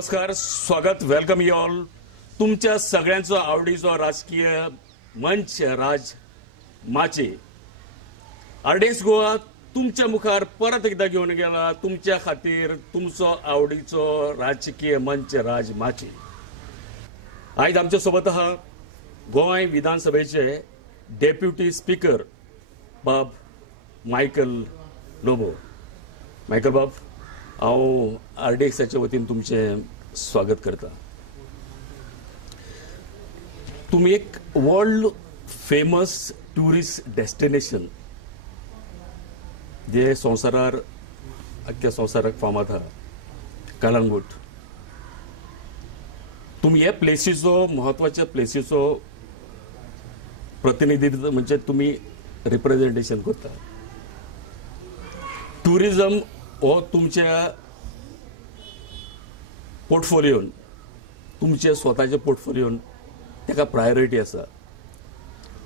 नमस्कार, स्वागत, welcome you all. तुमच्या सगळ्यांचो आवडीचो राजकीय मंच राज माचे आरडीएक्स गोवा तुमच्या मुखार परत एकदा घेऊन गेला तुमच्या खातीर तुमचो आवडीचो राजकीय मंच राज माचे. आज आमच्या सोबत आहा गोंय विधानसभेचे डेप्युटी स्पीकर बाब मायकल लोबो. मायकल बाब, हांव आरडीएक्साच्या वतीन तुमचें स्वागत करता. तुम्ही एक वर्ल्ड फेमस टुरिस्ट डेस्टिनेशन जे संवसारार अख्ख्या संवसाराक फामाद आहा, कलंगूट. तुम्ही ह्या प्लेसीचो महत्वाच्या प्लेसीचो प्रतिनिधित्व म्हणजे तुम्ही रिप्रेझेंटेशन करता. टुरिझम हो तुमच्या पोर्टफोलियोन, तुमच्या स्वताच्या पोर्टफोलियोन ताका प्रायोरिटी आसा.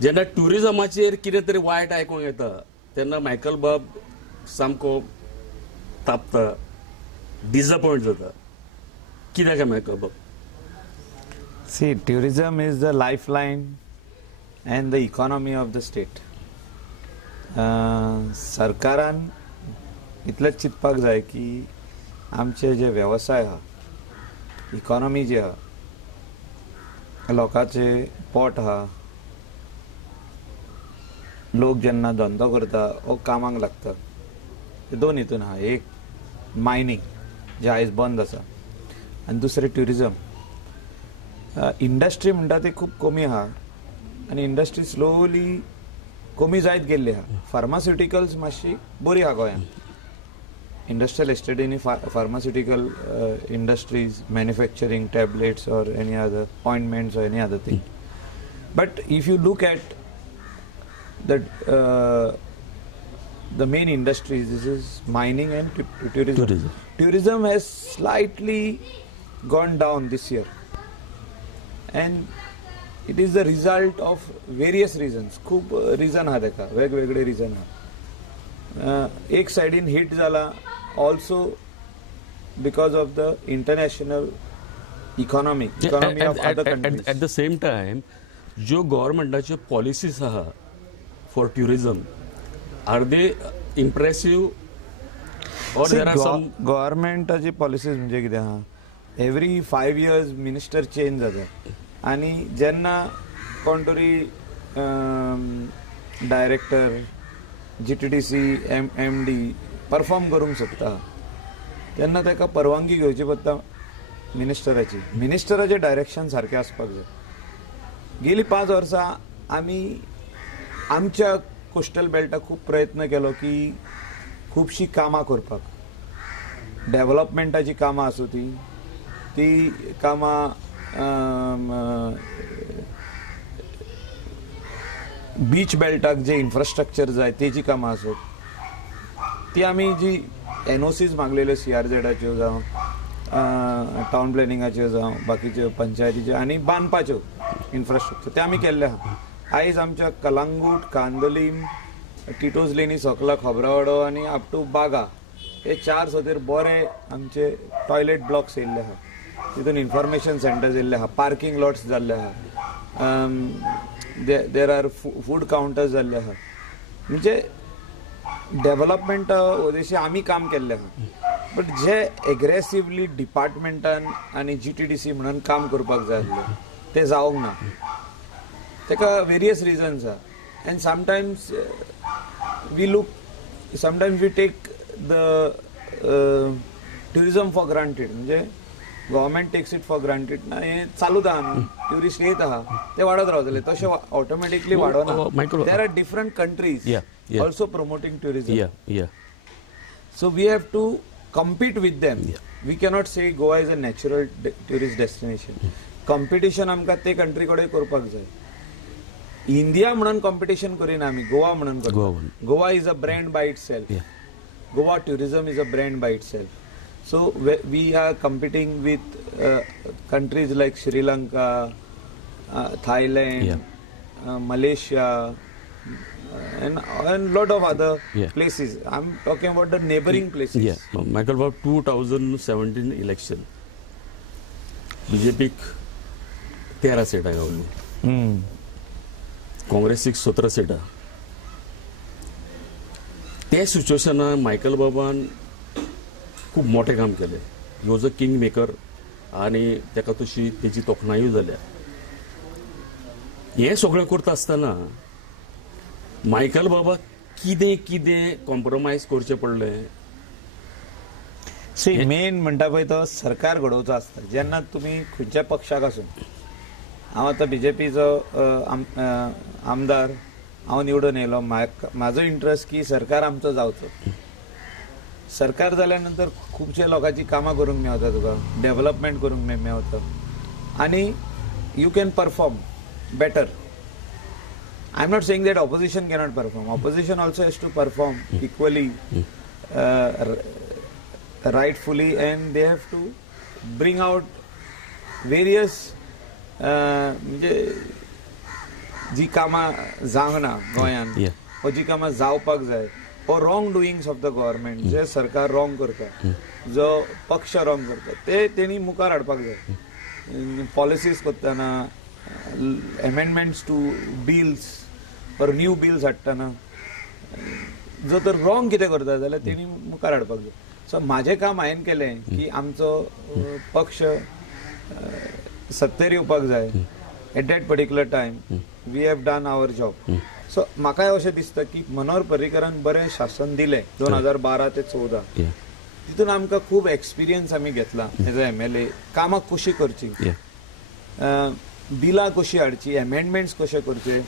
जेन्ना टुरिझमाचेर कितें तरी वायट आयकूंक येता तेन्ना मायकल बाब सामको तापता, डिसअपॉयंट जाता. कित्याक मायकल बाब? See, tourism is the lifeline and the economy of the state. सरकारान इतलेच चिंतपाक जाय की आमचे जे व्यवसाय आहा, इकॉनॉमी जी आहा, लोकांचे पोट आहा, लोक जेन्ना धंदो करता वो कामाक लागता, ते दोन हितून आहा. एक मायनिंग जे आयज बंद आसा आनी दुसरें ट्युरिझम. इंडस्ट्री म्हणटा ती खूब कमी आहा आनी इंडस्ट्री स्लोली कमी जायत गेल्ली आहा. फार्मास्युटिकल्स मातशी बरी आहा गोंयांत. Industrial estate in pharmaceutical industries, manufacturing tablets or any other ointments or any other thing. But if you look at the main industries, this is mining and tourism. Tourism has slightly gone down this year, and it is the result of various reasons. खूप reason हा तेका, वेगवेगळे reason हा. एक साइडीन hit जाला also because of the international economy of other countries. At the same time, जो गव्हर्नमेंटाचे policies आहा for tourism, are they impressive और देयर आर सम? गव्हर्नमेंटाची पॉलिसीज म्हणजे कितें आहा, एवरी 5 years मिनिस्टर चेंज जाता आनी जेन्ना कोण तरी डायरेक्टर GTDC MD परफॉर्म करूंक सोदता तेन्ना ताका परवानगी घेवची पडटा मिनिस्टराची. मिनिस्टराचें डायरेक्शन सारकें आसपाक जाय. गेली 5 वर्सां आमी आमच्या कोस्टल बेल्टाक खूब प्रयत्न केलो की खुबशीं कामां करपाक. डेव्हलपमेंटाची कामां आसूं ती कामां बीच बेल्टाक जे इन्फ्रास्ट्रक्चर जाय तेजी कामां आसत ती आमी जी NOCs मागलेल्यो CRZच्यो जावं टावन प्लॅनिंगाच्यो जावं बाकीच्यो पंचायतीच्यो आनी बांदपाच्यो इन्फ्रास्ट्रक्चर ते आमी केल्ले आहा. आयज आमच्या कलंगूट, कांदोलीम, टिटोज लेनी, सकला, खोबरावाडो आनी अप टू बागा हे 4 सदर बरे आमचे टॉयलेट ब्लॉक्स येयल्ले आहा. तितून इन्फॉर्मेशन सेंटर्स येयल्ले आहा, पार्किंग लॉट्स जाल्ले आहा, देर आर फूड काउंटर्स जाल्ले आहा. म्हणजे डेव्हलपमेंट उद्देशी आमी काम केल्लें आहा. बट जे एग्रेसिवली डिपार्टमेंटान आनी GTDC म्हणून काम करपाक जाय आसलें ते जावंक ना. तेका वेरियस रिजन्स आहा. And sometimes we take the tourism for granted. म्हणजे government takes it for granted ना, हे चालूच आहा न्हू, ट्युरिस्ट येत आहा ते वाडत रावतले, तशें ऑटोमॅटिकली वाडना. There are different countries also promoting tourism. So we have to compete with them. We cannot say Goa is a natural tourist destination. Competition आमकां ते कंट्री कडेन करपाक जाय. इंडिया म्हणून कॉम्पिटिशन करिना आमी, गोवा म्हणून करता. Goa is a brand by itself. Goa tourism is a brand by itself. So we are competing with countries like Sri Lanka, Thailand, Malaysia, and lot of other places. I'm talking about the neighboring places. Michael, about 2017 election, बीजेपीक 13 सिटां गावली, काँग्रेसीक 17 सिटां. ते सिच्युएशनान Michael बाबान खूब मोठें काम केलें. He was a king maker आनी ताका तशी तेजी तोखणायूय जाल्या. हें सगळें करता आसतना मायकल बाबा कितें कितें कॉम्प्रोमायज करचें पडलें. सी मेन म्हणटा पळय तो सरकार घडोवचो आसता. जेन्ना तुमी खंयच्या पक्षाक आसून, हांव आतां बीजेपीचो आमदार, हांव निवडून येयलो, म्हाजो इंट्रस्ट की सरकार आमचो जावचो. सरकार जाल्या नंतर खुबशे लोकांची कामां करूंक मेळटा, तुका डेव्हलपमेंट करूंक मेळटा आनी you can perform better. I'm not saying that opposition cannot perform. Opposition also has to perform equally, rightfully, and they have to bring out various जी कामां जावना गोंयान, वा जी कामां जावपाक जाय, or wrong doings of the government, जे सरकार wrong करता, जो पक्ष रॉंग करता, ते तेणी मुखार हाडपाक जाय. पॉलिसीज करतना, amendments to bills or new bills हाडटाना जो तर रॉंग कितें करता जाल्यार तेणी मुखार हाडपाक जाय. सो म्हाजें काम हांवें केलें की आमचो पक्ष सत्तेर येवपाक जाय. At that particular time we have done our job. So म्हाकाय अशें दिसता की मनोहर पर्रीकरान बरें शासन दिलें 2012 ते 2014. तितून आमकां खूब एक्सपिरियन्स आमी घेतला एज अ MLA. कामां कशी करची, बिलां कशी हाडची, एमेंडमेंट्स कशे करचे,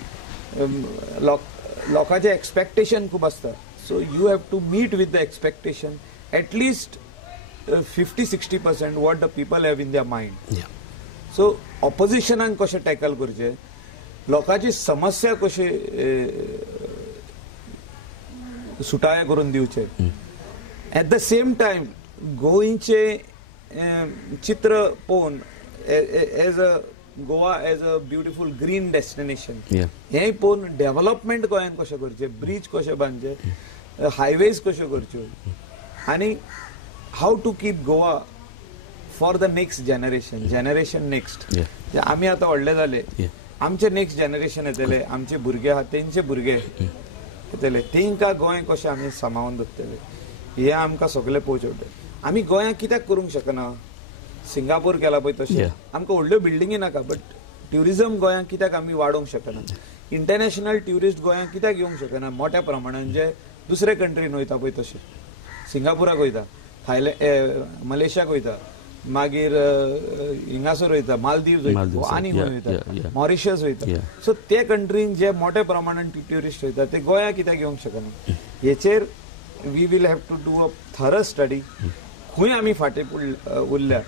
लोकांचे एक्सपेक्टेशन खूब आसता. So you have to meet with the expectation at least 50-60% what the people have in their mind. So ऑपोजिशनाक कशें टॅकल करचें, लोकांची समस्या कशी सुटावे करून दिवचे. एट द सेम टायम गोंयचे चित्र पळोवन as a Goa as a beautiful green destination, हें पळोवन डेव्हलपमेंट गोंयान कशें करचें, ब्रिज कशे बांदचे, हायवेज कश्यो करच्यो, आनी how to keep Goa for the next generation next. आमी आतां व्हडले जाले, आमचे नेक्स्ट जनरेशन येतले, आमचे भुरगे आहात तेंचे भुरगे येतले, तेंकां गोंय कशें आमी सांबाळून दवरतले हे आमकां सगळें पळोवचें. आमी गोंयांत कित्याक करूंक शकना, सिंगापूर केला पळय तशें. आमकां व्हडल्यो बिल्डिंगी नाका, बट ट्युरिजम गोंयांत कित्याक आमी वाडोवंक शकना, इंटरनॅशनल ट्युरिस्ट गोंयांत कित्याक येवंक शकना मोठ्या प्रमाणान, जे दुसरे कंट्रीन वयता पळय तशें. सिंगापुराक वयता, मलेशियाक वयता, मागीर हिंगासर वयता, मालदीव्स वयता, आनी खंय वयता, मॉरिशस वयता. सो ते कंट्रीन जे मोठ्या प्रमाणान ट्युरिस्ट वयता ते गोंया कित्याक येवंक शकना. हेचेर we will have to do a thorough study. खंय आमी फाटीं उरल्या,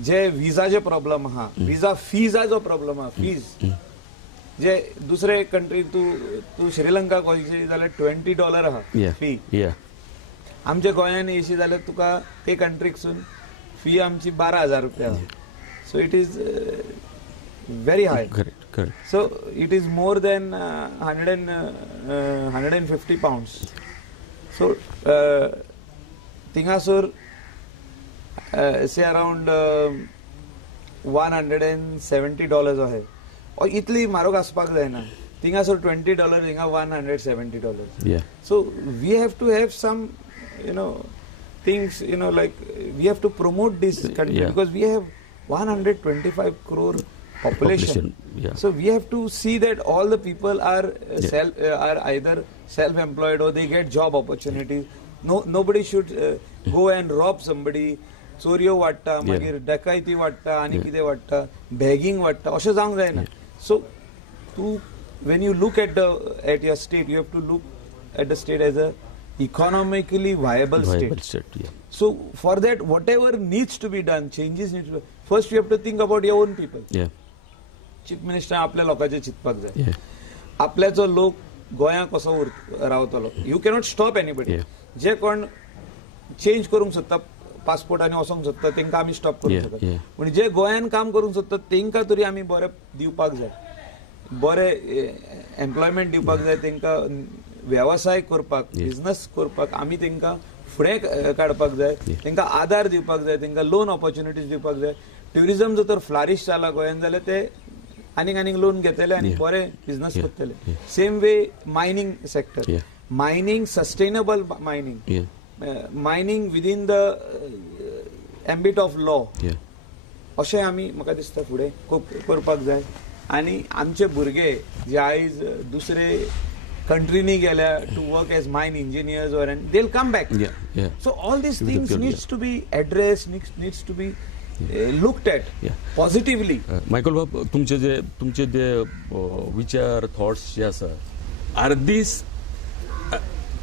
जे विजाचे प्रॉब्लेम आहा, विजा फिजाचो प्रॉब्लेम आहा, फीज जे दुसरे कंट्री तूं श्रीलंकाक वयची जाल्यार $20 आहा फी. आमच्या गोंयान येयशी जाल्यार तुका ते कंट्रीकसून फी आमची 12,000 रुपया. So it is very high. So it is more than 150 pounds. So थिंगासोर से अराउंड $170 आहे. इतली म्हारग आसपाक जायना. थिंगासोर $20, हिंगा $170. So we have to have some things, like we have to promote this country because we have 125 crore population. So we have to see that all the people are are either self-employed or they get job opportunities. Nobody should go and rob somebody. चोरयो वाडटा, मागीर डकायती वाडटा, आनी कितें वाडटा, begging वाडटा, अशें जावंक जायना. So when you look at your state, you have to look at the state as a economically viable state. So for that, whatever needs to be done, changes need to be. First you have to think about your own people. Chief Minister आपल्या लोकांचे चिंतपाक जाय. आपल्याचो लोक गोंया कसो रावतलो. You cannot stop anybody. जे कोण चेंज करूंक सोदता, पासपोर्ट आनी वचोंक सोदता, तेंकां आमी स्टॉप करूंक शकता. पूण जे गोंयान काम करूंक सोदता तेंकां तरी आमी बरें दिवपाक जाय, बरें एम्प्लॉयमेंट दिवपाक जाय, तेंकां वेवसाय करपाक, बिझनेस करपाक आमी तेंकां फुडें काडपाक जाय, तेंकां आदार दिवपाक जाय, तेंकां लोन ऑपॉर्च्युनिटीज दिवपाक जाय. ट्युरिझम जर तर फ्लारिश जाला गोंयांत जाल्यार ते आनीक लोन घेतले आनी बरे बिझनेस करतले. Same way mining sector, mining sustainable mining within the ambit of law, अशें आमी म्हाका दिसता फुडें करपाक जाय. आनी आमचे भुरगे जे आयज दुसरे कंट्रीनी गेल्या to work as mine engineers or they will come back. So all these things needs to be address, needs to be looked at positively. Michael बाब, तुमचे जे विचार, थॉट्स जे आसा, are these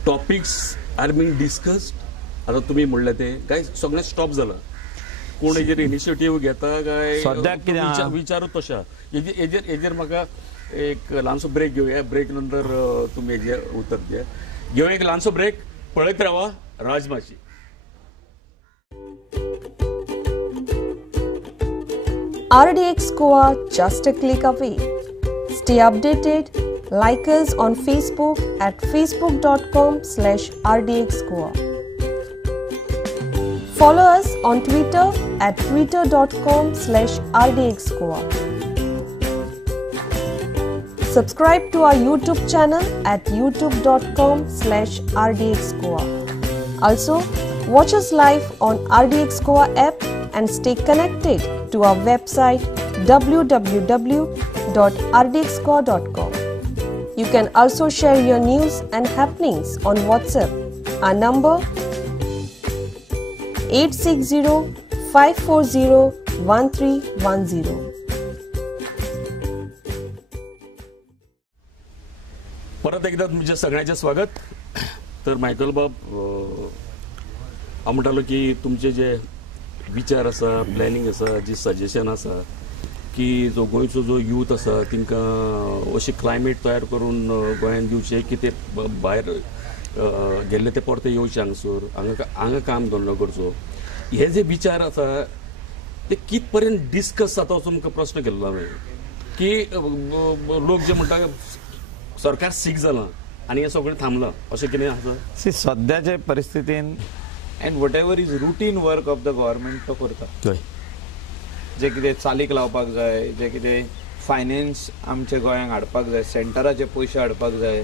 topics are been discussed? आता तुम्ही म्हणले ते काय सगळें स्टॉप जालां, कोण हेजेर इनिशिएटीव घेता काय सद्याक कितें विचारूच तशा हेजेर म्हाका एक ल्हानसो ब्रेक घेवया. ब्रेक नंतर तुम्ही हेजेर उत्तर द्या. घेवया एक ल्हानसो ब्रेक, पळयत रावा Rajmachi. RDX Goa, just a click away. Stay updated. Like us on Facebook at facebook.com/RDXGoa. Follow us on Twitter at twitter.com/RDXGoa. Subscribe to our YouTube channel at youtube.com/RDXGoa. Also, watch us live on RDX Goa app and stay connected to our website www.rdxgoa.com. You can also share your news and happenings on WhatsApp. Our number 860-540-1310. परत एकदा तुमच्या सगळ्यांचे स्वागत. तर Michael बाब, हांव म्हणटालो की तुमचे जे विचार आसा, प्लॅनिंग आसा, जी सजेशन आसा की जो गोंयचो जो यूथ आसा तिंकां अशी क्लायमेट तयार करून गोंयांत दिवचे की ते भायर गेल्ले ते परते येवचे हांगा काम धंदो करचो, हे जे विचार आसा ते कित पर्यंत डिस्कस जाता असो म्हाका प्रश्न केल्लो हांवें. की लोक जे म्हणटा सरकार सीख जालां आनी हें सगळें थांबलां, अशें कितें आसा? सद्याचे परिस्थितीन and whatever is routine work of the government तो करता. जे कितें चालीक लावपाक जाय, जे कितें फायनान्स आमच्या गोंयांक हाडपाक जाय, सेंटराचे पयशे हाडपाक जाय,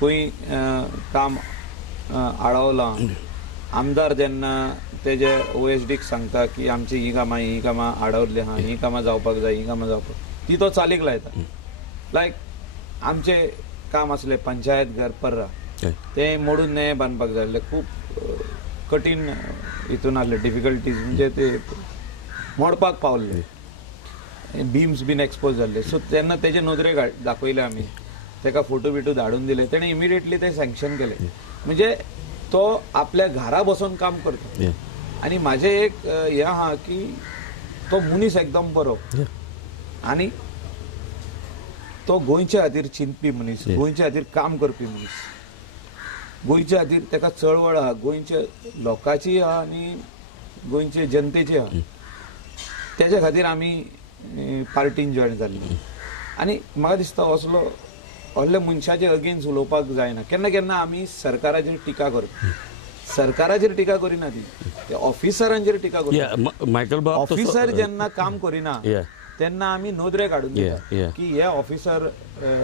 खंय काम आडवलां, आमदार जेन्ना तेजे OSDक सांगता की आमची ही कामां आडवल्ली आहा, ही कामां जावपाक जाय, ही कामां जावपाक, ती तो चालीक लायता. लायक आमचे काम असले पंचायत घर पर्रा, ते मोडून नये बांदपाक जाय, खूब कठीण हितून आसले डिफिकल्टीज, म्हणजे ते मोडपाक पावल्ले, बीम्स बीन एक्सपोज जाल्ले. सो तेन्ना तेजे नदरेक दाखयले आमी, तेका फोटो बिटो धाडून दिले, तेणें इमिडिएटली ते सँक्शन केले. म्हणजे तो आपल्या घरा बसून काम करता. आनी म्हाजें एक हें आहा की तो मनीस एकदम बरो आनी तो गोंयच्या खातीर चिंतपी मनीस, गोंयच्या खातीर काम करपी मनीस, गोंयच्या खातीर तेका चळवळ आहा, गोंयच्या लोकांची आहा आनी गोंयचे जनतेची आहा. तेज्या खातीर आमी पार्टीन जॉयन जाल्ले. आनी म्हाका दिसता असल्या मनशाचे अगेन्स्ट उलोवपाक जायना. केन्ना केन्ना आमी सरकाराचेर टिका करता, सरकाराचेर टिका करिना, ती ते ऑफिसरांचेर टिका करता. ऑफिसर जेन्ना काम करिना तेन्ना आमी नोदरे काडून दिता की हे ऑफिसर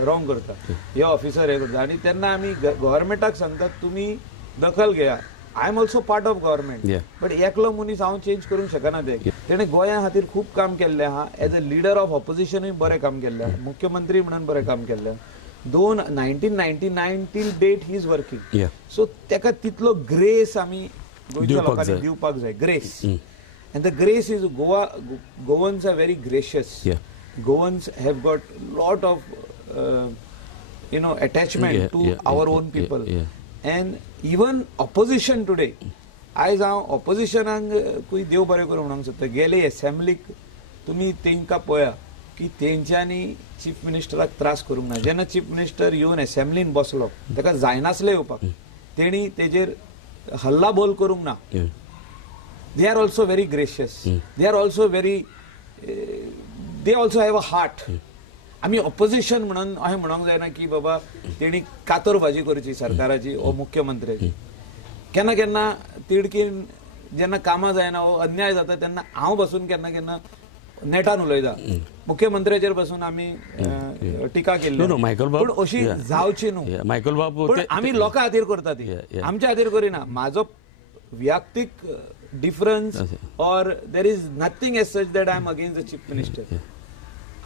रॉंग करता, हे ऑफिसर हे करता. आनी तेन्ना आमी गव्हर्मेंटाक सांगतात तुमी दखल घेया. I am also part of government, but एकलो मनीस हांव चेंज करूंक शकना. तेणें गोंया खातीर खूब काम केल्लें आहा. एज अ लिडर ऑफ ऑपोजिशनूय बरें काम केल्लें आहा, मुख्यमंत्री म्हणून बरें काम केल्लें. 1999 till date he is working. So तेका तितलो ग्रेस आमी गोंयच्या लोकांनी दिवपाक जाय, grace. And the grace is Goans are very gracious. Goans have got lot of attachment to our own people. And even opposition today, आयज हांव ऑपोजिशनाक खूंय देव बरें करूं म्हणूंक सोदता. गेले एसेंब्लीक तुमी तेंकां पळया की तेंच्यांनी चीफ मिनिस्टराक त्रास करूंक ना. जेन्ना चीफ मिनिस्टर येवन एसेंब्लीन बसलो तेका जायनासलें येवपाक, तेणी तेजेर हल्ला बोल करूंक ना. They are also very gracious. They are also very. They also have a heart. आमी ऑपोजिशन म्हणून अशें म्हणूंक जायना की बाबा तेणी कातर भाजी करची सरकाराची ओ मुख्यमंत्र्याची. केन्ना केन्ना तिडकीन जेन्ना कामां जायना ओ अन्याय जाता तेन्ना हांव बसून केन्ना केन्ना नेटान उलयता मुख्यमंत्र्याचेर बसून आमी टिका केल्ली No, Michael Babu, पूण अशी yeah. जावची न्हू Yeah, Michael Babu, पण आमी लोकां खातीर करता ती yeah. आमच्या खातीर करिना म्हाजो व्यक्तीक difference or there is nothing as such that I am against the chief minister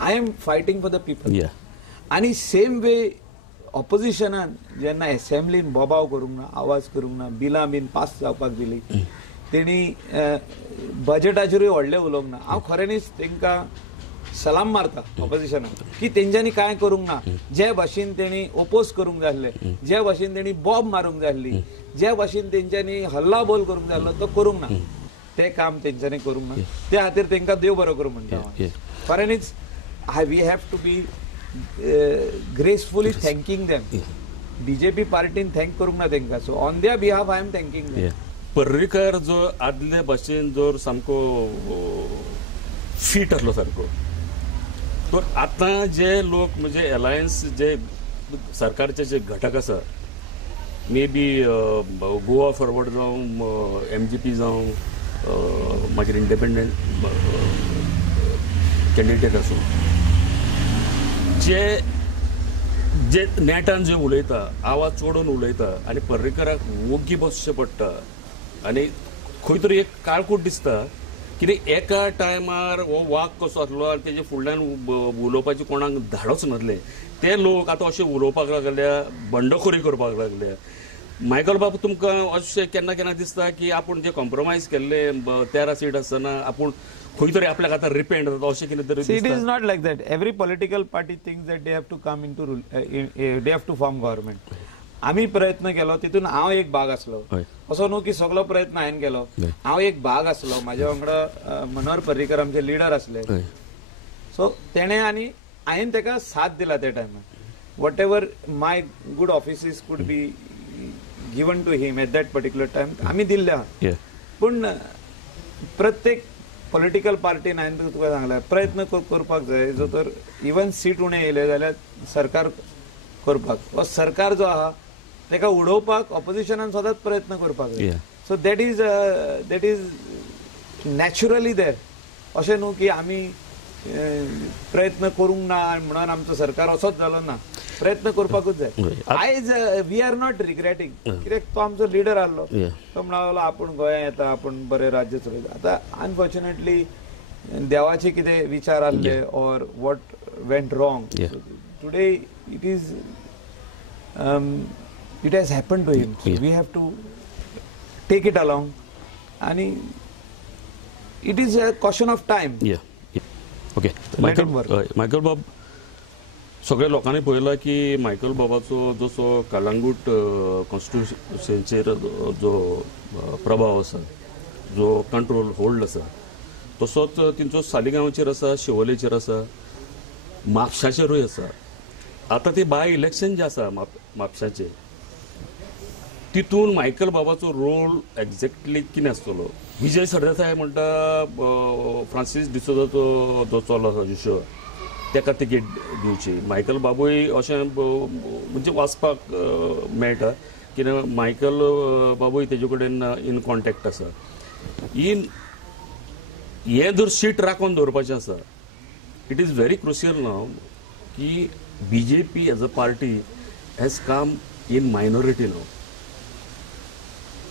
I am fighting for the people Yeah. आणि सेम वे ऑपोजिशनान जेन्ना असेंब्लीन बोबाव करूंक ना आवाज करूंक ना बिलां बीन पास जावपाक दिली तेणी बजेटाचेरूय व्हडलें उलोवंक ना हांव खऱ्यांनीच तेंकां सलाम मारता ऑपोजिशनाक की तेंच्यांनी कांय करूंक ना जे भाशेन तेणी ओपोज करूंक जाय आसलें जे भाशेन तेणी बॉब मारूंक जाय आसली जे भाशेन तेंच्यांनी हल्ला बोल करूंक जाय आसलो तो करूंक ना तें काम तेंच्यांनी करूंक ना त्या खातीर तेंकां देव बरो करूं म्हणटा हांव खऱ्यांनीच we have to be gracefully thanking them. BJP पार्टीन थँक करूंक ना तेंकां so on their behalf I am thanking them. Parrikar जो आदले भाशेन जर सामको फिट आसलो सारको तर आतां जे लोक म्हणजे अलायन्स जे सरकारचे जे घटक आसा मे बी गोवा फॉरवर्ड जावं MGP जावं मागीर इंडिपेंडंट कॅन्डिडेट आसूं जे जे नेटान जे उलयता आवाज चोडून उलयता आनी पर्रीकराक वोग्गी बसचें पडटा आनी खंय तरी एक काळकूट दिसता कित्याक एका टायमार हो वाग कसो आसलो आनी तेजे फुडल्यान उलोवपाचें कोणाक धाडच नासलें ते लोक आतां अशें उलोवपाक लागल्या बंडखोरी करपाक लागल्या. मायकल बाबू तुमकां अशें केन्ना केन्ना दिसता की आपूण जे कॉम्प्रोमायज केल्ले 13 सीट आसतना आपूण खंय तरी आपल्याक आतां रिपेंट जाता अशें कितें तरी it is not like that every political party thinks that they have to come in to they have to form government. आमी प्रयत्न केलो तितून हांव एक भाग आसलो असो न्हू की सगळो प्रयत्न हांवें केलो हांव एक भाग आसलो म्हाज्या वांगडा मनोहर पर्रीकर आमचे लिडर आसले सो तेणे आनी हांवें तेका साथ दिला त्या टायमार whatever my good offices could be given to him at that particular time आमी दिल्ले आहा. पूण प्रत्येक पॉलिटिकल पार्टीन हांवें तुका सांगलें प्रयत्न करपाक जाय जो तर इवन सीट उणें येयले जाल्यार सरकार करपाक वा सरकार जो आहा तेका उडोवपाक ऑपोजिशनान सदांच प्रयत्न करपाक जाय. सो दॅट इज नॅचरली देर अशें न्हू की आमी प्रयत्न करूंक ना म्हणून आमचो सरकार असोच जालो ना प्रयत्न करपाकूच जाय. आयज वी आर नॉट रिग्रेटींग कित्याक तो आमचो लिडर आसलो तो म्हणून आपूण गोंयांत येता आपूण बरें राज्य चलयता. आतां अनफॉर्च्युनेटली देवाचे कितें विचार आसले or what went wrong today it has happened to him. So we have to take it along and it is a question of time. Okay Michael बाब सगळ्या लोकांनी पळयला की मायकल बाबाचो जसो कलंगूट कॉन्स्टिट्युएन्सीचेर जो प्रभाव आसा जो कंट्रोल होल्ड आसा तसोच तेंचो सालिगांवचेर आसा शिवोलेचेर आसा म्हापशाचेरूय आसा. आतां ते बाय इलेक्शन जे आसा म्हापशाचे तितून मायकल बाबाचो रोल एक्झॅक्टली कितें आसतलो. विजय सरदेसाय म्हणटा फ्रांसीस डिसोजाचो जो चलो आसा जुशो तेका तिकेट दिवची. मायकल बाबूय अशें म्हणजे वाचपाक मेळटा कित्याक मायकल बाबूय तेजे कडेन इन कॉन्टॅक्ट आसा. हें जर सीट राखून दवरपाचें आसा it is very crucial now की BJP as a party has come in minority now.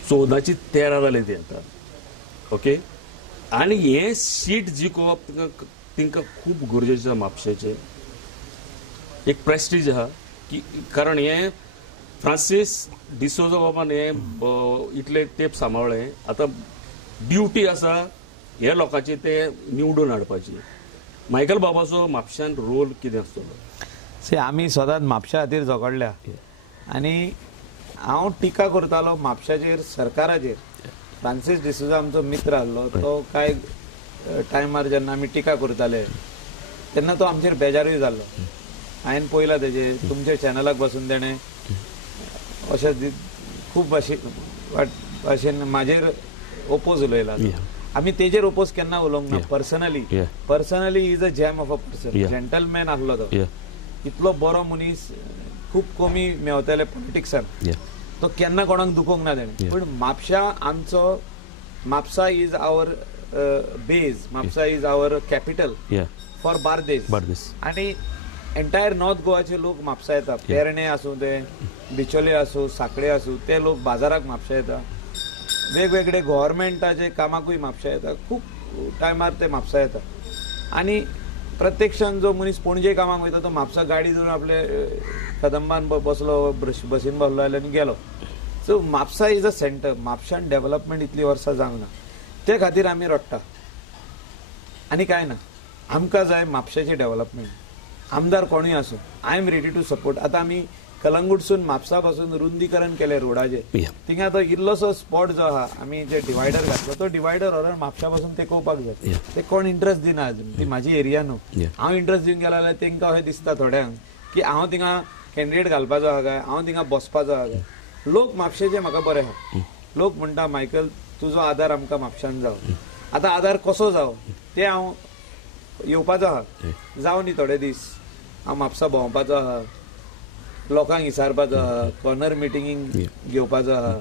14ची 13 जाले ती आतां ओके आनी हें सीट जिखोवप तांकां खूब गरजेचें आसा. म्हापशेचें एक प्रेस्टीज आहा की कारण हें फ्रांसीस डिसोजा बाबान हें इतले तेंप सांबाळ्ळें आतां ड्युटी आसा हे लोकांची ते निवडून हाडपाची. मायकल बाबाचो म्हापशान रोल कितें आसतलो. आमी सदांच म्हापशा खातीर झगडल्या आनी हांव टिका करतालो म्हापशाचेर सरकाराचेर. फ्रांसीस डिसोजा आमचो मित्र आसलो तो कांय टायमार जेन्ना आमी टिका करताले तेन्ना तो आमचेर बेजारूय जाल्लो. हांवें पळयलां तेजे तुमच्या चॅनलाक बसून तेणें अशें खूब भाशेन म्हाजेर ओपोज उलयला. आमी तेजेर ओपोज केन्ना उलोवंक ना. Personally is a jam of a person gentleman आसलो तो. इतलो बरो मनीस खूब कमी मेवताले पॉलिटिक्सान तो केन्ना कोणाक दुखोवंक ना तेणें. पूण म्हापशा आमचो Mapusa is our base, Mapusa is our capital Yeah. For Bardez. Bardes. आणि एंटायर नॉर्थ गोवाचे लोक म्हापसा येतात. पेरणे आसूं ते, बिचोले आसूं, साखळे आसूं, ते लोक बाजाराक म्हापसा येतात. वेगवेगळे गव्हर्मेंटाचे कामाकूय म्हापसा येतात. खूप टायमार ते म्हापसा येतात. आणि प्रत्यक्षान जो मनीस पणजे कामाक वयता तो म्हापसा गाडी घेवन आपले कदंबान बसलो, बसीन बसलो आनी गेलो. So Mapusa is a centre. म्हापशान डेव्हलपमेंट इतली वर्सां जावंक ना, ते खातीर आमी रडटा. आनी काय ना, आमकां जाय म्हापशाचें डेव्हलपमेंट. आमदार कोणूय आसूं, I am ready to support. आतां आमी कलंगूटसून म्हापसा पासून रुंदीकरण केले रोडाचे. Yeah. थिंगा तो इल्लोसो स्पॉट जो आहा, आमी जे डिवायडर घातलो, तो डिवायडर ऑर्डर म्हापशा पासून तेकोवपाक जाय. Yeah. ते कोण इंट्रस्ट दिना अजून. ती म्हाजी एरिया न्हू. Yeah. हांव इंट्रस्ट दिवन गेलो जाल्यार तेंकां अशें दिसता थोड्यांक की हांव थिंगा कॅन्डिडेट घालपाचो आहा काय, हांव थिंगा बसपाचो आहा काय. लोक म्हापशेचे म्हाका बरे आहा. लोक म्हणटा मायकल तुजो आदार आमकां म्हापशान जावं. आतां आदार कसो जावं ते हांव येवपाचो आहा. जावं न्ही थोडे दीस हांव म्हापसा भोंवपाचो आहा, लोकांक विचारपाचो आहा, कॉर्नर मिटिंगींग घेवपाचो आहा.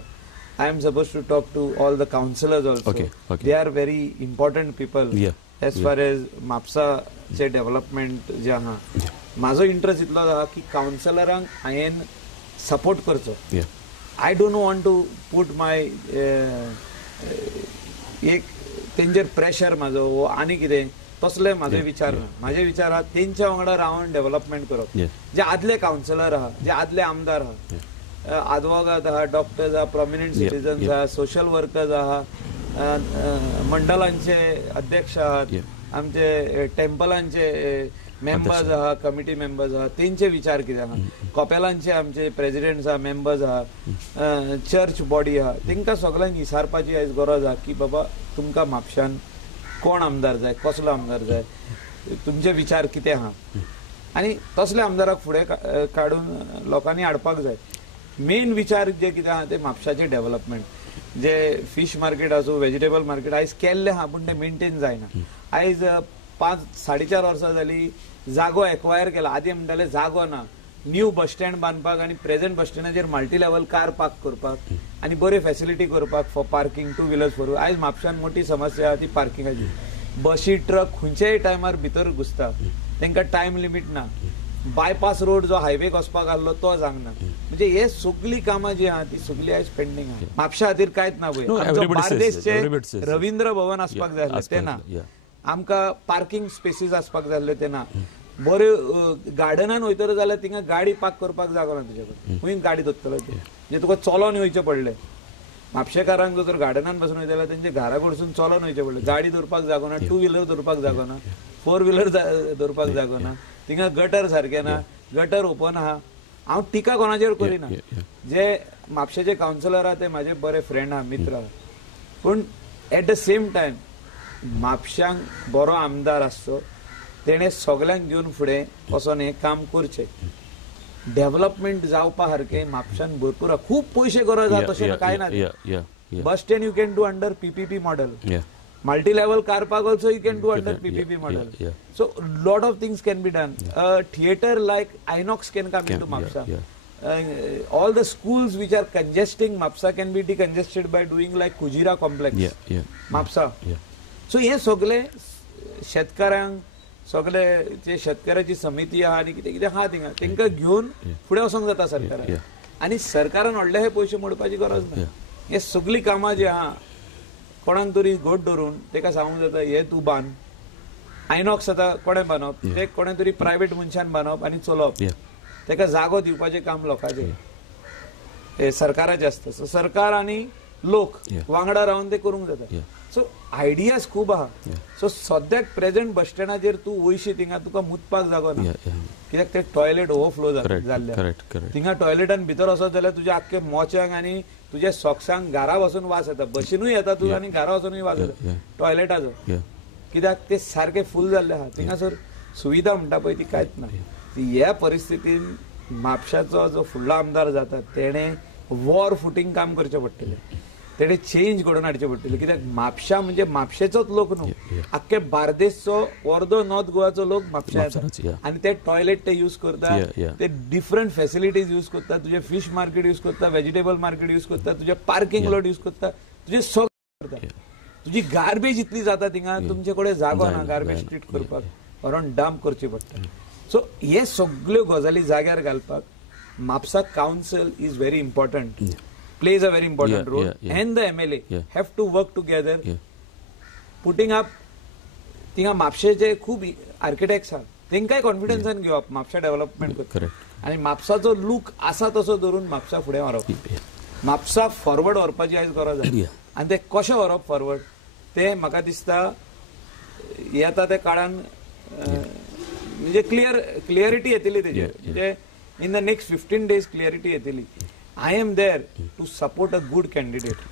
I am suppose to talk to all the councillors also. Okay, okay. They are very important people Yeah. As far as म्हापसाचे डेव्हलपमेंट जे आहा. म्हाजो इंट्रस्ट इतलो आहा की काउन्सिलरांक हांवें सपोर्ट करचो. Yeah. I don't want to put my एक तेंचेर प्रेशर म्हाजो वो आनी कितें तसले म्हाजे विचार ना. म्हाजे विचार आहा तेंच्या वांगडा रावन डेव्हलपमेंट करप. Yeah. जे आदले काउन्सिलर आहा, जे आदले आमदार आहा, आदवोगाद आहा, डॉक्टर्स आहा, प्रॉमिनंट Yeah, सिटीजन्स yeah. आहा, सोशल वर्कर्स आहा, मंडलांचे अध्यक्ष आहात, Yeah. आमचे टेम्पलांचे मेंबर्स आहा, कमिटी मेंबर्स आहा, तेंचे विचार कितें आहा, कॉपेलांचे आमचे प्रेसिडेंट्स आहा, मेंबर्स आहा, चर्च बॉडी आहा, तेंकां सगळ्यांक विचारपाची आयज गरज आहा की बाबा तुमकां म्हापशान कोण आमदार जाय, कसलो आमदार जाय, तुमचे विचार कितें आहा. आनी तसले आमदाराक फुडें काडून लोकांनी हाडपाक जाय. मेन विचार जे कितें आहा ते म्हापशाचे डेव्हलपमेंट. जे फीश मार्केट आसूं, व्हेजिटेबल मार्केट आयज केल्ले आहा पूण ते मेंटेन जायना. आयज 5-4.5 वर्सां जाली जागो एक्वायर केला. आदी म्हणटाले जागो ना, न्यू बस स्टँड बांदपाक आनी प्रेझेंट बस स्टँडाचेर मल्टी लेवल कार पार्क करपाक आनी बरी फॅसिलिटी करपाक फॉर पार्किंग, 2 व्हिलर्स फोर. आयज म्हापशान मोठी समस्या आहा ती पार्किंगाची. बसी, ट्रक खंयच्याय टायमार भितर घुसता, तांकां टायम लिमीट ना. बायपास रोड जो हायवेक वचपाक आसलो तो जावंक. म्हणजे हे सगळी कामां जी आहा ती सगळी आयज पेंडिंग आहा. म्हापशा खातीर कांयच ना पळय. No, आमचो everybody says बार्देसचे this, everybody says this. Ravindra भवन आसपाक जाय आसलें ते ना. Yeah. आमकां पार्किंग स्पेसीस आसपाक जाय आसले ते ना. बऱ्यो गार्डनान वयतलो जाल्यार थिंगा गाडी पार्क करपाक जागो ना तुजे कडेन. खंय गाडी दवरतलो ते. म्हणजे तुका चलोन वयचें पडलें. म्हापशेकारांक जर गार्डनान बसून वयता जाल्यार तेंचे घरा कडसून चलोन वयचें पडलें. गाडी दवरपाक जागो ना, 2 व्हिलर दवरपाक जागो ना, 4 व्हिलर दवरपाक जागो ना. थिंगा गटर सारके ना, गटर ओपन आहा. हांव टिका कोणाचेर करिना. जे म्हापशेचे काउन्सिलर आहा ते म्हाजे बरे फ्रेंड आहा, मित्र आहा. पूण एट द सेम टायम म्हापशांक बरो आमदार आसचो, तेणें सगल्यांक घेवन फुडें वचोन हें काम करचें. डेव्हलपमेंट जावपा सारकें म्हापशान भरपूर आहा. खूब पयशे गरज आहा तशें कांय ना. Bus stand you can do under PPP model. Multi level car park also you can do under PPP model. So lot of things can be done. A theater like Inox can come into Mapsa. All the schools which are congesting Mapsa can be decongested by doing like Kujira complex. Mapsa. So हे सगळे शेतकऱ्यांक, सगळे जे शेतकऱ्याची समिती आहा आनी कितें कितें आहा थिंगा तेंकां घेवन फुडें वचोंक जाता सरकारान. आनी सरकारान व्हडले हे पयशे मोडपाची गरज ना. हे सगळी कामां जी आहा कोणाक तरी घोट धरून तेका सांगूंक जाता हे तूं बांद. आयनॉक्स आतां कोणें बांदप, ते कोणें तरी प्रायवेट मनशान बांदप आनी चलोवप. तेका जागो दिवपाचें काम लोकांचें, हे सरकाराचें आसता. सो सरकार आनी लोक वांगडा रावन ते करूंक जाता. सो आयडियाज खूब आहा. सो सद्याक प्रेझेंट बस स्टँडाचेर तूं वयशी थिंगा तुका मुतपाक जागो ना, कित्याक ते टॉयलेट ओवरफ्लो जाल्ले. थिंगा टॉयलेटान भितर वचत जाल्यार तुज्या आख्खे मोच्यांक आनी तुज्या सॉक्सांक घरा वचून वास येता. बशीनूय येता तूं आनी घरा वचूनय वास येता टॉयलेटाचो. कित्याक ते सारके फूल जाल्ले आहा. थिंगासर सुविधा म्हणटा पळय ती कांयच ना. ह्या परिस्थितीन म्हापशाचो जो फुडलो आमदार जाता तेणें वॉर फुटींग काम करचें पडटलें. तेणें चेंज घडोवन हाडचें पडटलें. कित्याक म्हापशा म्हणजे म्हापशेचोच लोक न्हू, आख्खे बार्देसचो अर्दो नॉर्थ गोवाचो लोक म्हापशा येता. आनी ते टॉयलेट ते यूज करता, ते डिफरंट फॅसिलिटीज यूज करता, तुजे फीश मार्केट यूज करता, व्हेजिटेबल मार्केट यूज करता, तुजे पार्किंग लॉट यूज करता, तुजे सगळें करता. तुझी गार्बेज इतली जाता थिंगा तुमचे कडेन जागो ना गार्बेज ट्रीट करपाक व्हरोन डंप करची पडटा. सो हे सगळ्यो गजाली जाग्यार घालपाक Mapusa council is very important, plays a very important role, and the MLA have to work together, putting up थिंगा म्हापशेचे खूब आर्किटेक्ट्स आहा तेंकाय कॉन्फिडन्सान घेवप म्हापशा डेव्हलपमेंट करता आनी म्हापसाचो लूक आसा तसो धरून म्हापसा फुडें व्हरप. म्हापसा फॉरवर्ड व्हरपाची आयज गरज आसा आनी ते कशें व्हरप फॉरवर्ड ते म्हाका दिसता येता त्या काळान म्हणजे क्लियरिटी येतली तेजी. म्हणजे in the next 15 days clarity येतली. I am there to support a good candidate.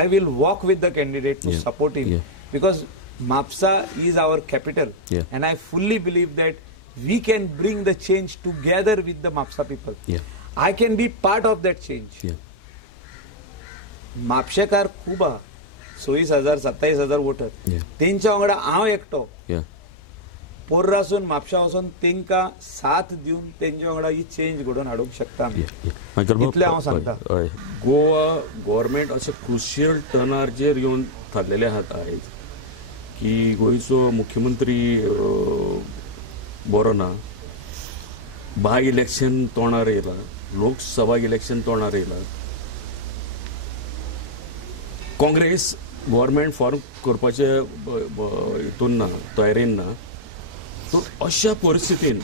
I will walk with the candidate to support him because Mapsa is our capital, and I fully believe that we can bring the change together with the Mapsa people. I can be part of that change. म्हापशेकार खूब आहा, 26,000-27,000 voter. तेंच्या वांगडा हांव एकटो पोर्रा आसून म्हापशा वचून तेंकां साथ दिवन तेंच्या वांगडा ही चेंज घडोवन हाडूंक शकता आमी. इतलें हांव सांगता. गोवा गव्हर्मेंट अशें क्रुशियल टर्नाचेर येवन थारलेले आहात आयज की गोंयचो मुख्यमंत्री बरो ना, बाय इलेक्शन तोंडार येयला, लोकसभा इलेक्शन तोंडार येयला, काँग्रेस गव्हर्मेंट फॉर्म करपाचे हितून ना, तयारेन ना. तो अशा परिस्थितीन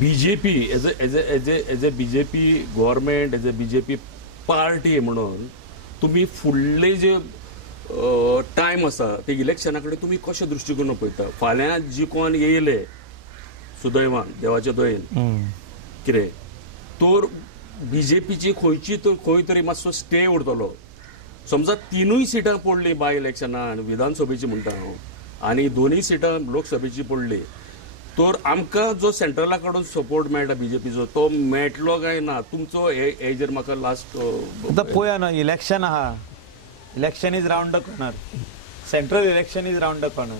BJP as a BJP government as a BJP party म्हणून तुम्ही फुडले जे टायम आसा ते इलेक्शना कडेन तुम्ही कशे दृश्टीकोन पळयता? फाल्यां जिखोन येयले सुदैवान देवाच्या दयेन कितें तर बीजेपीची खंय तरी मातसो स्टे उरतलो. समजा 3 सिटां पडली बाय इलेक्शनान विधानसभेची म्हणटा हांव आनी 2 सिटां लोकसभेची पडली तर आमकां जो सेंट्रला कडून सपोर्ट मेळटा बीजेपीचो तो मेळटलो काय ना? तुमचो हेजेर म्हाका लास्ट पळया न्हू इलेक्शन आहा. Election is round the corner. Central election is round the corner.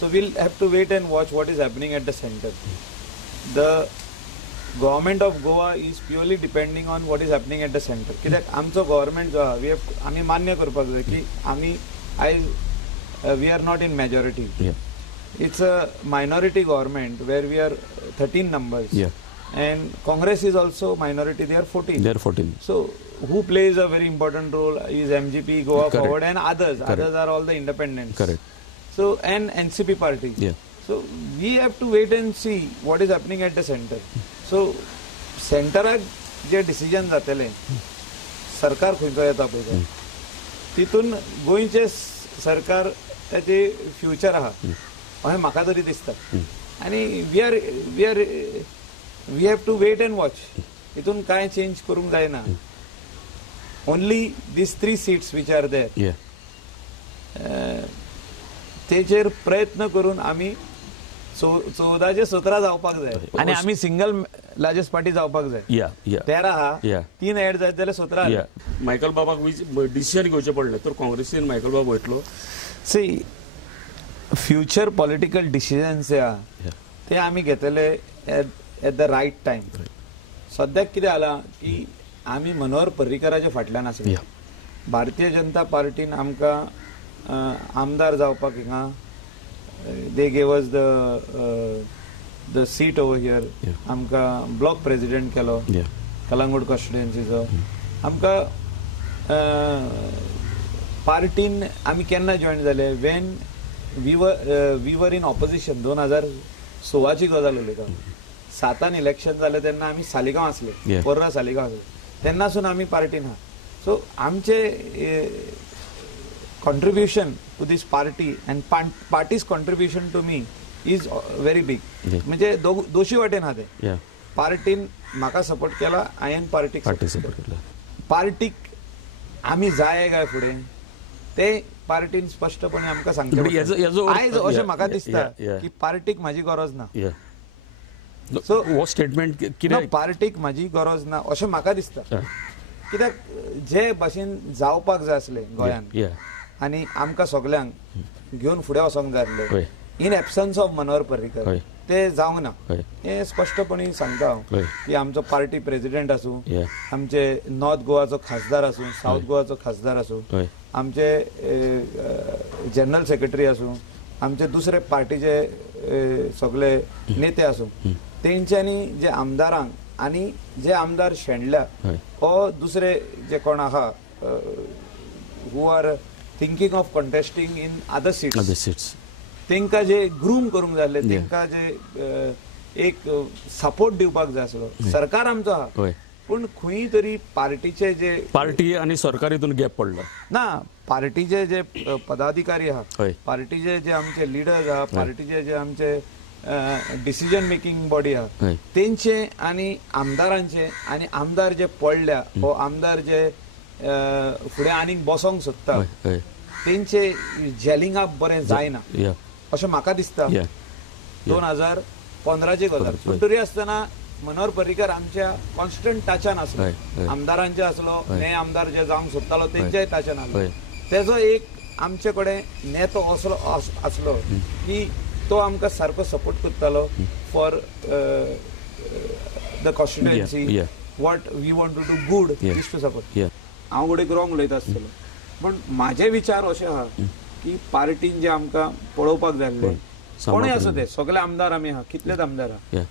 So we'll have to wait and watch what is happening at the centre. The government of Goa is purely depending on what is happening at the centre. कित्याक आमचो government जो आहा आमी मान्य करपाक जाय की आमी आयज we are not in majority. It's a minority government where we are 13 numbers. And Congress is also minority, they are 14. So who plays a very important role is MGP, Goa Forward and others. Others are all the independents. So and NCP party. So we have to wait and see what is happening at the center. So center जे decision जातले सरकार खंयचो येता पळय तितून गोंयचे सरकार त्याचे फ्युचर आहा अशें म्हाका तरी दिसता. आनी we have to wait and watch. हितून कांय चेंज करूंक जायना. Only these 3 seats which are there तेचेर प्रयत्न करून आमी 14 जावपाक जाय आनी आमी सिंगल लार्जस्ट पार्टी जावपाक जाय. 13 आहा 3 एड जायत जाल्यार 17. मायकल बाबाक डिसिजन घेवचें पडलें तर काँग्रेसीन मायकल बाब वयतलो. सी फ्युचर पॉलिटिकल डिसिजन्स ते आमी घेतले एट द रायट टायम. सद्याक कितें जालां की आमी मनोहर पर्रीकराच्या फाटल्यान आसले. भारतीय जनता पार्टीन आमकां आमदार जावपाक हिंगा they gave us the seat over here. आमकां ब्लॉक प्रेसिडेंट केलो कलंगूट कॉन्स्टिट्युएन्सीचो. आमकां पार्टीन आमी केन्ना जॉयन जाले when we were in opposition. 2016ची गजाल उलयता. 7 इलेक्शन जालें तेन्ना आमी सालिगांव आसले, पोर्रा सालिगांव आसले. तेन्नासून आमी पार्टीन आहा. सो आमचे contribution to this party and party's contribution to me is very big. म्हणजे दोशी वाटेन आहा ते. पार्टीन म्हाका सपोर्ट केला, हांवें पार्टीक सपोर्ट केला. पार्टीक आमी जाय काय फुडें ते पार्टीन स्पष्टपणे आमकां सांगचे. आयज अशें म्हाका दिसता की पार्टीक म्हाजी गरज ना. सो हो स्टेटमेंट कितें पार्टीक म्हाजी गरज ना अशें म्हाका दिसता. कित्याक जे भाशेन जावपाक जाय आसलें गोंयांत आनी आमकां सगल्यांक घेवन फुडें वचोंक जाय आसलें इन एबसन्स ऑफ मनोहर पर्रीकर ते जावंक ना हय. हे स्पष्टपणे सांगता हांव हय. की आमचो पार्टी प्रेसिडेंट आसूं Yeah. आमचे नॉर्थ गोवाचो खासदार आसूं साऊथ गोवाचो खासदार आसूं हय. आमचे जनरल सेक्रेटरी आसूं आमचे दुसरे पार्टीचे सगळे नेते आसूं तेंच्यांनी जे आमदारांक आनी जे आमदार शेणल्या हय. हो दुसरे जे कोण आहा who are thinking of contesting in other seats Other seats. तेंका जे ग्रूम करूंक जाय आसलें तेंका जे एक सपोर्ट दिवपाक जाय आसलो सरकार आमचो आहा हय. पूण खंय तरी पार्टीचे जे पार्टी आणि सरकार हितून गॅप पडला. ना पार्टीचे जे पदाधिकारी आहा हय. पार्टीचे जे आमचे लिडर्स आहा पार्टीचे जे आमचे डिसिजन मेकिंग बॉडी आहा हय. तेंचे आणि आमदारांचे आणि आमदार जे पडल्या हो आमदार जे फुडें आनीक बसोंक सोदता हय. हय. तेंचे जेलिंग अप बरें जायना Yeah. अशें म्हाका दिसता Yeah. 2015ची गजाल पूण तरी आसतना मनोहर पर्रीकर आमच्या कॉन्स्टंट टचान आसलो हय. हय. आमदारांचे आसलो नवे आमदार जे जावंक सोदतालो तेंच्याय टचान आसलो हय. तेजो एक आमचे कडेन नेतो आसलो की तो आमकां सारको सपोर्ट करतालो for the constituency Yeah. What we want to do good Yeah. Is to support Yeah. हांव उडीक रॉंग उलयता आसतलो पण म्हाजे विचार अशे आहा की पार्टीन जे आमकां पळोवपाक जाय आसलें कोणूय आसूं ते सगळे आमदार आमी आहा कितलेच आमदार आहा Yeah.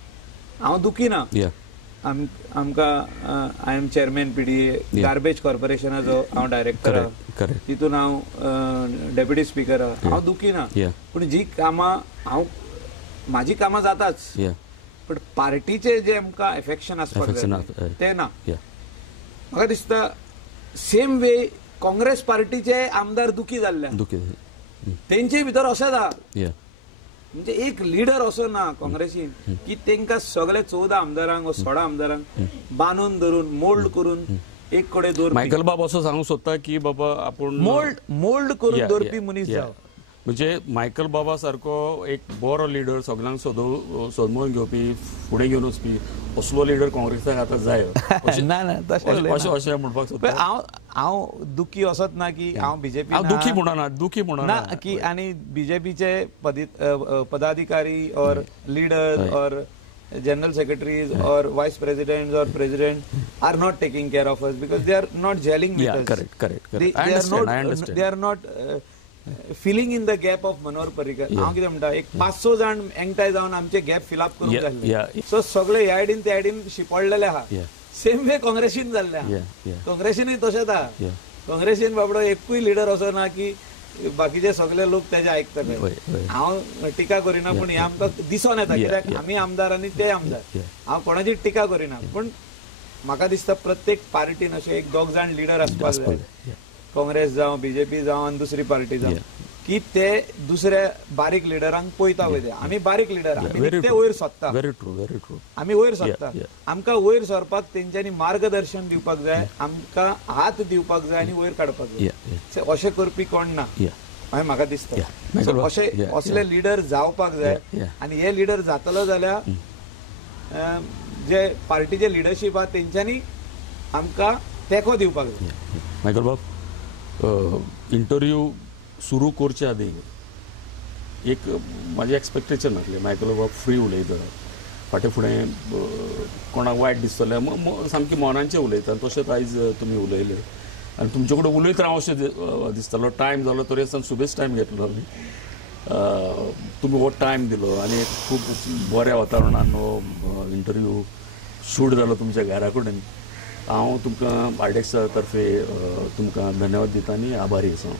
हांव दुखी ना Yeah. आमकां I am chairman PDA garbage कॉर्पोरेशनाचो हांव डायरेक्टर आहा Correct. तितून हांव डेप्युटी स्पीकर आहा हांव दुखी ना Yeah. पूण जी कामां म्हाजी कामां जाताच Yeah. पण पार्टीचे जे आमकां एफेक्शन आसपाक Affection जाय ते ना Yeah. म्हाका दिसता सेम वे काँग्रेस पार्टीचे आमदार दुखी जाल्ले दुखी. तेंचे भितर अशें जाता Yeah. म्हणजे एक लिडर असो ना काँग्रेसीन की तेंका सगळे 14 आमदारांक वा 16 आमदारांक बांदून धरून मोल्ड करून एक कडेन दवरपी मायकल बाब असं सांगू सोदता की बाबा आपण मोल्ड करून Yeah, दवरपी yeah, मनीस yeah. जावं म्हणजे मायकल बाबा सारको एक बरो लिडर सगळ्यांक सोदमून घेवपी फुडें घेवन वचपी असलो लिडर काँग्रेसाक आतां जाय ना ना तशें अशें म्हणपाक सोदता. हांव दुखी असत ना की हांव बीजेपी हांव दुखी म्हणना ना की आणि बीजेपीचे पदाधिकारी और लीडर और general secretaries or vice presidents or president are not taking care of us because they are not gelling with Yeah, us. correct. They I understand. they are not filling in the gap of Manohar Parrikar. हांव कितें म्हणटा एक 500 जाण एकठांय जावन आमचे gap fill up करूंक Yeah, जाय yeah. सो सगळे ह्या आयडीन त्या आयडीन शिपडलेले आहा Yeah. सेम वे काँग्रेसीन जाल्ले आहा Yeah. काँग्रेसीनय तशेंच आहा Yeah. काँग्रेसीन बाबडो एकूय लिडर असो ना की बाकीचे सगळे लोक तेजे आयकतले होय. हांव टिका करिना पूण हे आमकां दिसून येता कित्याक आमी आमदार आनी ते आमदार हांव कोणाची टिका करिना पूण म्हाका दिसता प्रत्येक पार्टीन अशे एक 2 जाण लिडर आसपाक जाय काँग्रेस जावं बीजेपी जावं आनी दुसरी पार्टी जावं की ते दुसऱ्या बारीक लिडरांक पळयता वयता आमी बारीक लिडर आमी ते वयर सोदता व्हेरी ट्रू आमी वयर सरता आमकां वयर सरपाक तेंच्यांनी मार्गदर्शन दिवपाक जाय आमकां हात दिवपाक जाय आनी वयर काडपाक जाय अशें करपी कोण ना हांवें म्हाका दिसता So अशें असले लिडर जावपाक जाय आनी हे लिडर जातलो जाल्यार जे पार्टीचे लिडरशीप आहा तेंच्यांनी आमकां तेंको दिवपाक जाय. मायकल बाब इंटरव्यू सुरू करचे आदी एक माझे एक्सपेक्टेशन आसलें मायकल बाब फ्री उलयता फाटे फुडें कोणाक वायट दिसतलें सामकी मोनाचें उलयता तशेंच आयज तुमी उलयले आनी तुमचे कडेन उलयत राव अशें दिसतालो टायम जालो तरी आसतना सुबेज टायम घेतलो आमी तुमी हो टायम दिलो आनी खूब बऱ्या वातावरणान हो इंटरव्यू शूट जालो तुमच्या घरा कडेन हांव तुमकां आर्डेक्सा तर्फे तुमकां धन्यवाद दिता आनी आभारी आसा.